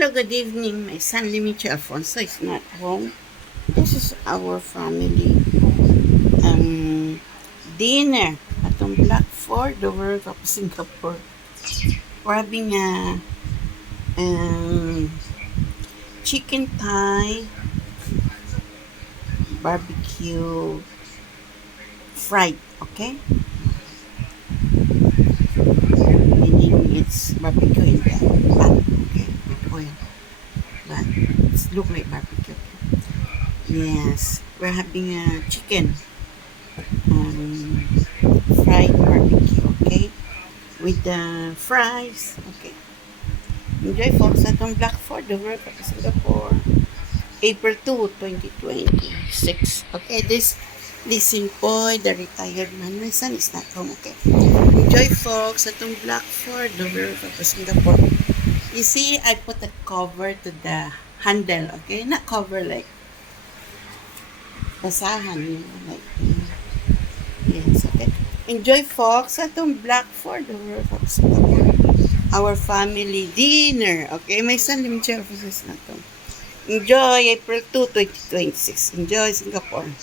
Hello, good evening. My son, Limichi Alfonso, is not home. This is our family dinner atong Black Ford, the World of Singapore. We're having a chicken thigh barbecue fried, okay? Meaning it's barbecue in the pan, okay, with oil. But it look like barbecue. Yes, we're having a chicken fried barbecue, okay? With the fries, okay? Enjoy folks atong Black Ford, the World of Singapore. April 2, 2026. Okay, listen po, the retired man. My son is not home, okay? Enjoy folks atong Black Ford, the World of Singapore. You see, I put a cover to the handle, okay? Not cover like basahan, you know, like, yes, okay? Enjoy folks atong Black Ford, the World of Singapore. Our family dinner, okay? My son, Lim Jeffers is not home. Enjoy April 2, 2026. Enjoy Singapore.